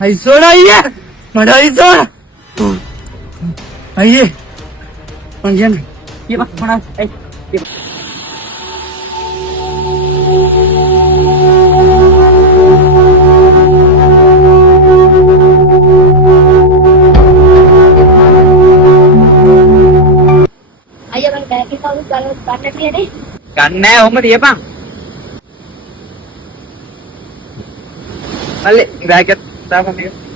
අයිසෝනා අයියේ මට අයිසෝනා අයියේ මං කියන්නේ කියපන් මොනවද ඒ කියපන් අයියා මම බෑග් එක කවුරුත් ගන්න තියෙන්නේ ගන්න නෑ ඔහොම තියපන් අල්ලේ බෑග් එක දාපන් මේක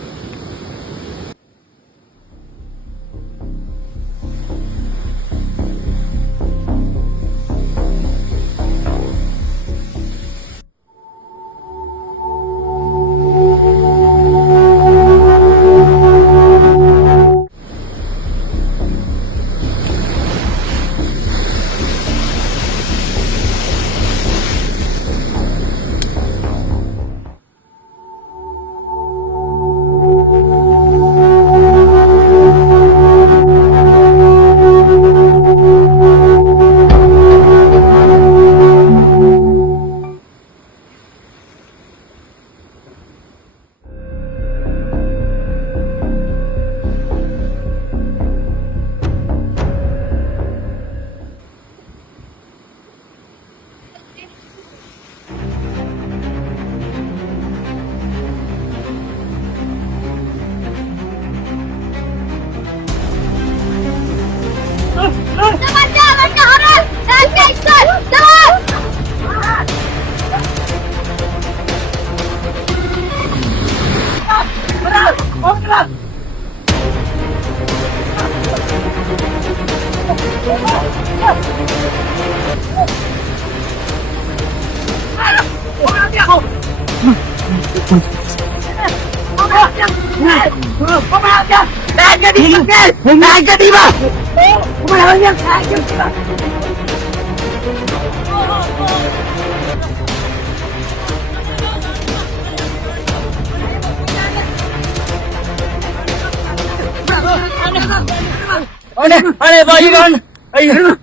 අනේ බයි ගන්න අයියේ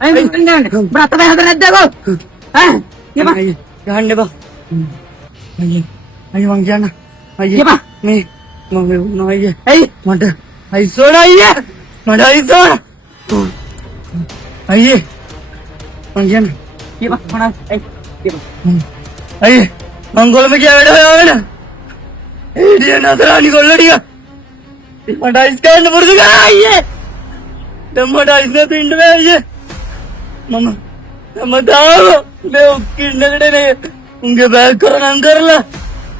අයින් ගන්න බ්‍රත බය හදන්න නැද්දකෝ ඈ කියපන් ගහන්න බා අයියේ මං කියන්න අයියේ කියපන් මේ මම නෝ අයියේ ඇයි මට අයිසෝනා අයියේ මට අයිසෝනා අයියේ මං කියන්න කියපන් මොනවද ඒ කියපන් අයියේ මං කොළඹ ගියා වැඩ හොයාගෙන ඒඩිය නතරානි කොල්ල ටික මට අයිස් ගන්න පුරුදු කරා අයියේ දැන් මට අයිස් නැතුව ඉන්න බෑ අයියේ මම දාව මේ ඔක්කින්නකට නේ උන්ගේ බෑග් කරනම් කරලා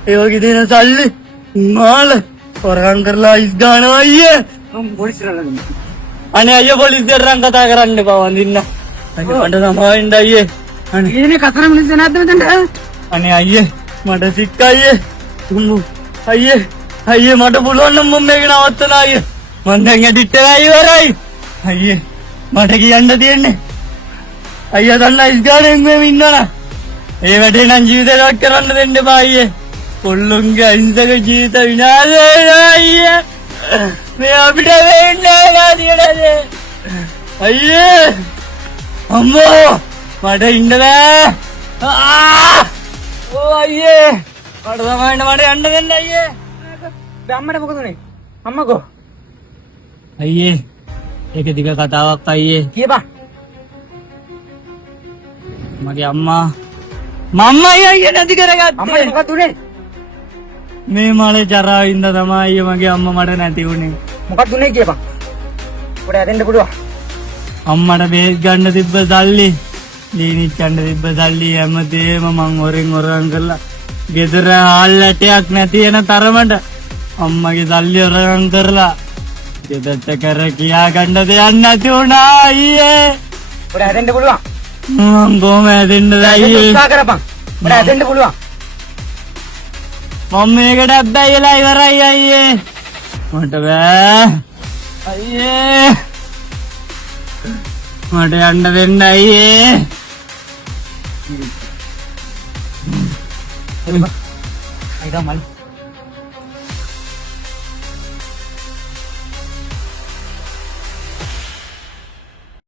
ඒ වගේ දෙන සල්ලි මාල හොරගම් කරලා අයිස් ගන්නවා අයියේ මම පොලිසියට ළඟ අනේ අයියේ පොලිසියට රන් කතා කරන්න එපා වඳින්න අයියේ මට සමාවෙන්න අයියේ අනේ ඉන්නේ කතර මිනිස්සු නැද්ද මෙතනට අනේ අයියේ මට සික් අයියේ අයියේ මට පුළුවන් නම් මම මේක නවත්තන අයියේ මං දැන් එඩිට් එකයි ඉවරයි අයියේ මට කියන්න තියෙන්නේ අයියා දන්න අයිස් ගානෙන් මෙහෙම ඉන්නවනේ ඒ වැඩේ නම් ජීවිතේට කරන්න දෙන්න එපා අයියේ කොල්ලොන්ගේ අහිංසක ජීවිත විනාශ වෙනවා අයියේ මේ අපිට වෙන්නේ නැහැ අයියේ අම්මෝ මට ඉන්න බෑ ඕ අයියේ මට තමයි මට යන්න දෙන්න අයියේ අම්මට මොකද උනේ අම්මකෝ අයියේ ඒක දිග කතාවක් අයියේ කියපන් මගේ අම්මා මම්මයි අයියේ නැති කරගත්තේ අම්මට මොකද උනේ මේ මාලේ ජරාවින්ද තමයි අයියේ මගේ අම්මා මට නැති වුනේ මොකද උනේ කියපන් පොඩ ඇදෙන්න පුළුවන් අම්මට බේත් ගන්න තිබ්බ සල්ලි දීනිච්ච ගන්න තිබ්බ සල්ලි හැමදේම මං හොරෙන් කරලා ගෙදර ආල්ලටයක් නැති වෙන තරමට අම්මගේ සල්ලි හොරගම් කරලා ගෙදරට කර කියා ගන්න දෙයක් නැති වුණා අයියේ පොඩ ඇදෙන්න පුළුවන් මං කොහොම හැදෙන්නද අයියේ උත්සාහ කරපන් පොඩ ඇදෙන්න පුළුවන් මම මේකට අබ්බැයිලා ඉවරයි අයියේ මට බෑ අයියේ මට යන්න දෙන්න අයියේ අයිදා මල්